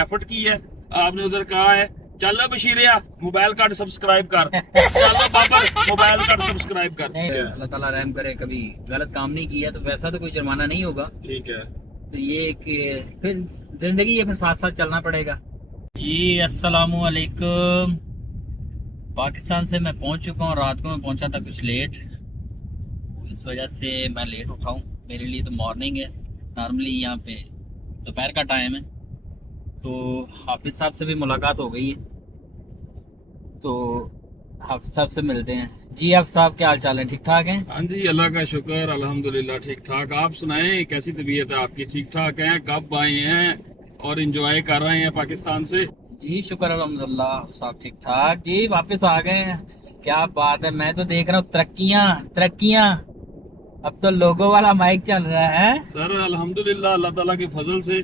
Effort की है, आपने उधर कहा है चल बशीरिया मोबाइल कार्ड सब्सक्राइब कर, चल बाबर मोबाइल कार्ड सब्सक्राइब कर। नहीं, अल्लाह ताला रहम करे, कभी गलत काम नहीं किया तो वैसा तो कोई जुर्माना नहीं होगा। ठीक है, तो ये कि फिर जिंदगी है, फिर साथ साथ चलना पड़ेगा। जी अस्सलामु अलैकुम। पाकिस्तान से मैं पहुंच चुका हूँ, रात को मैं पहुंचा था कुछ लेट, इस वजह से मैं लेट उठा हूँ। मेरे लिए तो मॉर्निंग है, नॉर्मली यहाँ पे दोपहर का टाइम है। तो हाफिज़ साहब से भी मुलाकात हो गई है, तो हाफिज़ साहब से मिलते हैं। जी हाफिज़ साहब, क्या हाल चाल है? ठीक ठाक हैं? हाँ जी, अल्लाह का शुक्र, अल्हम्दुलिल्लाह ठीक ठाक। आप सुनाएं, कैसी तबीयत है आपकी? ठीक ठाक है? कब आए हैं और एंजॉय कर रहे हैं पाकिस्तान से? जी शुक्र अल्हम्दुलिल्लाह, सब ठीक ठाक। जी वापस आ गए हैं, क्या बात है। मैं तो देख रहा हूँ तरक्कियाँ तरक्कियाँ, अब तो लोगों वाला माइक चल रहा है। सर अल्हम्दुलिल्लाह अल्लाह ताला के फजल से,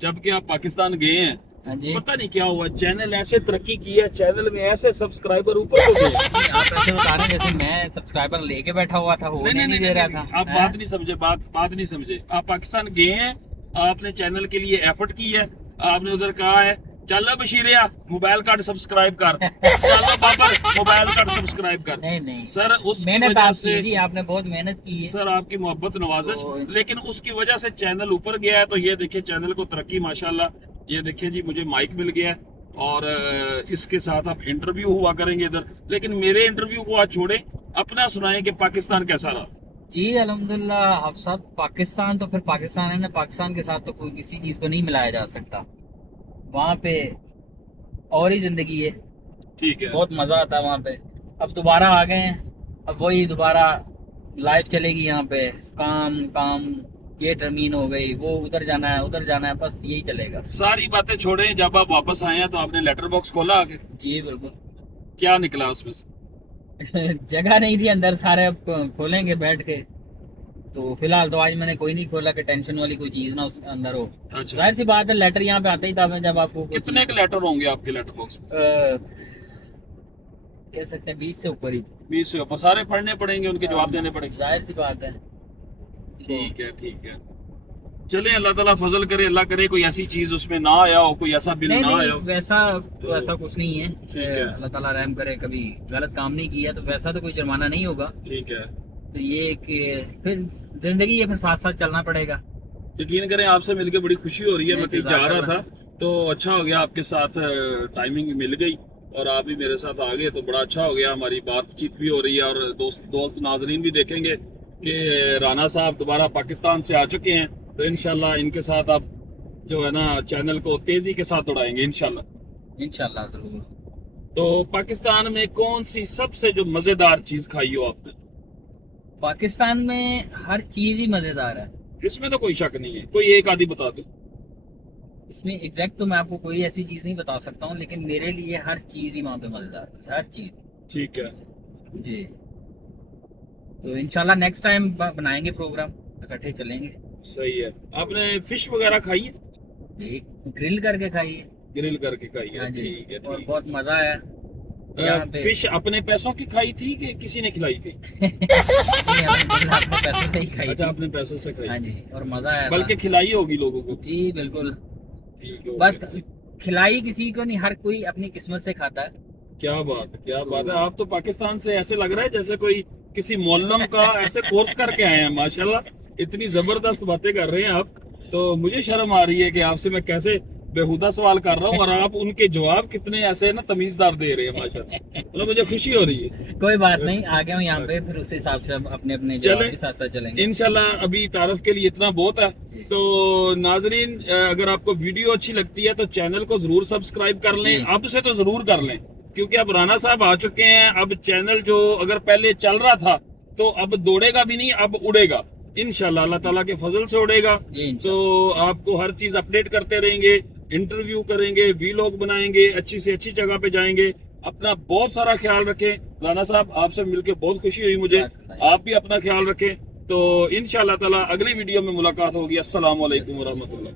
जब कि आप पाकिस्तान गए हैं, हाँ जी, पता नहीं क्या हुआ, चैनल ऐसे तरक्की की है, चैनल में ऐसे सब्सक्राइबर ऊपर हो गए। आप ऐसे बता रहे हैं जैसे मैं सब्सक्राइबर लेके बैठा हुआ था, होने नहीं दे रहा था। आप बात नहीं समझे, बात नहीं समझे। आप पाकिस्तान गए हैं, आपने चैनल के लिए एफर्ट की है, आपने उधर कहा है चल बशीरिया मोबाइल कार्ड सब्सक्राइब कर, चल बाबर मोबाइल कार्ड सब्सक्राइब कर। नहीं नहीं सर उसकी मेहनत वजह आप से, की, आपने बहुत मेहनत की है। सर आपकी मोहब्बत नवाजिश, तो- लेकिन उसकी वजह से चैनल ऊपर गया है। तो ये देखिए चैनल को तरक्की माशाल्लाह। ये देखिए जी, मुझे माइक मिल गया है और इसके साथ आप इंटरव्यू हुआ करेंगे इधर। लेकिन मेरे इंटरव्यू को आज छोड़े, अपना सुनाएं कि पाकिस्तान कैसा रहा। जी अल्हम्दुलिल्लाह हाफिज़ साहब, पाकिस्तान तो फिर पाकिस्तान है ना, पाकिस्तान के साथ तो कोई किसी चीज़ को नहीं मिलाया जा सकता। वहाँ पे और ही जिंदगी है, ठीक है, बहुत मज़ा आता है वहाँ पे। अब दोबारा आ गए हैं, अब वही दोबारा लाइफ चलेगी यहाँ पे। काम काम, ये टर्मीन हो गई, वो उधर जाना है, बस यही चलेगा। सारी बातें छोड़े, जब आप वापस आए हैं तो आपने लेटर बॉक्स खोला आगे, जी बिल्कुल। क्या निकला उसमें से? जगह नहीं थी अंदर, सारे अब खोलेंगे बैठ के। तो फिलहाल तो आज मैंने कोई नहीं खोला कि टेंशन वाली कोई चीज़ ना उसके अंदर हो। अच्छा, जाहिर सी बात है, लेटर यहाँ पे आता ही था। मैं जब आपको कोई कितने के लेटर होंगे आपके लेटर बॉक्स में? कह सकते हैं 20 से ऊपर ही। 20 से ऊपर। सारे पढ़ने पड़ेंगे, उनके जवाब देने पड़ेंगे। जाहिर सी बात है। ठीक है, ठीक है। चलें, अल्लाह ताला फजल करे, अल्लाह करे कोई ऐसी चीज उसमें ना आया हो, कोई ऐसा बिल नहीं ना आया नहीं, हो। वैसा तो ऐसा कुछ नहीं है। ठीक है। अल्लाह ताला रहम करे, कभी गलत काम नहीं किया तो वैसा तो कोई जुर्माना नहीं होगा। ठीक है, तो ये कि फिर जिंदगी है, फिर साथ साथ चलना पड़ेगा। यकीन करें आपसे मिलके बड़ी खुशी हो रही है। मैं कहीं जा रहा था जज़ाकल्लाह। तो अच्छा हो गया, आपके साथ टाइमिंग मिल गई और आप भी मेरे साथ आ गए, तो बड़ा अच्छा हो गया। हमारी बातचीत भी हो रही है और दोस्त नाजरीन भी देखेंगे कि राना साहब दोबारा पाकिस्तान से आ चुके हैं। तो इंशाल्लाह इनके साथ आप जो है ना चैनल को तेजी के साथ उड़ाएंगे इंशाल्लाह। इंशाल्लाह जरूर। तो पाकिस्तान में कौन सी सबसे जो मजेदार चीज खाई हो आपने? पाकिस्तान में हर चीज़ ही मज़ेदार है। इसमें तो कोई शक नहीं है, कोई एक आदि बता दो। इसमें एग्जैक्ट तो मैं आपको कोई ऐसी चीज़ नहीं बता सकता हूँ, लेकिन मेरे लिए हर चीज़ ही वहाँ पे मज़ेदार है, हर चीज़। ठीक है, जी, तो इंशाल्लाह नेक्स्ट टाइम बनाएंगे प्रोग्राम, इकट्ठे चलेंगे। सही है। आपने फिश वगैरह खाई है? एक ग्रिल करके खाइए। ग्रिल करके खाई है? हाँ जी, ठीक है, और ठीक बहुत मज़ा आया है। यहाँ पे। फिश अपने पैसों की खाई थी कि किसी ने खिलाई थी? नहीं, अल्हम्दुलिल्लाह अपने पैसों से ही खाई अच्छा, थी। अपने पैसों से खाई। हाँ जी, और मज़ा आया बल्कि था। खिलाई होगी लोगों को। जी बिल्कुल। ठीक हो बस गया। खिलाई किसी को नहीं, हर कोई अपनी किस्मत से खाता है। क्या बात है, क्या बात है। आप तो पाकिस्तान से ऐसे लग रहा है जैसे कोई किसी मोहल्लम का ऐसे कोर्स करके आए हैं माशाल्लाह। इतनी जबरदस्त बातें कर रहे हैं आप, तो मुझे शर्म आ रही है कि आपसे मैं कैसे बेहुदा सवाल कर रहा हूँ और आप उनके जवाब कितने ऐसे ना तमीजदार दे रहे हैं माशाल्लाह। मतलब मुझे खुशी हो रही है। कोई बात नहीं, आ गया हूँ यहाँ पे, फिर उस हिसाब से अपने अपने जवाब चलें। के साथ साथ चलेंगे। इंशाल्लाह अभी तारफ के लिए इतना बहुत है। जी। तो नाजरीन, अगर आपको वीडियो अच्छी लगती है तो चैनल को जरूर सब्सक्राइब कर लें, जी। अब से तो जरूर कर लें, क्योंकि अब राना साहब आ चुके हैं। अब चैनल जो अगर पहले चल रहा था तो अब दौड़ेगा भी नहीं, अब उड़ेगा इंशाल्लाह, अल्लाह ताला के फजल से उड़ेगा। जी, तो आपको हर चीज अपडेट करते रहेंगे, इंटरव्यू करेंगे, वीलॉग बनाएंगे, अच्छी से अच्छी जगह पे जाएंगे। अपना बहुत सारा ख्याल रखें। राना साहब, आपसे मिलकर बहुत खुशी हुई मुझे, आप भी अपना ख्याल रखें। तो इंशाल्लाह ताला अगली वीडियो में मुलाकात होगी। अस्सलाम वालेकुम वरहमतुल्लाह।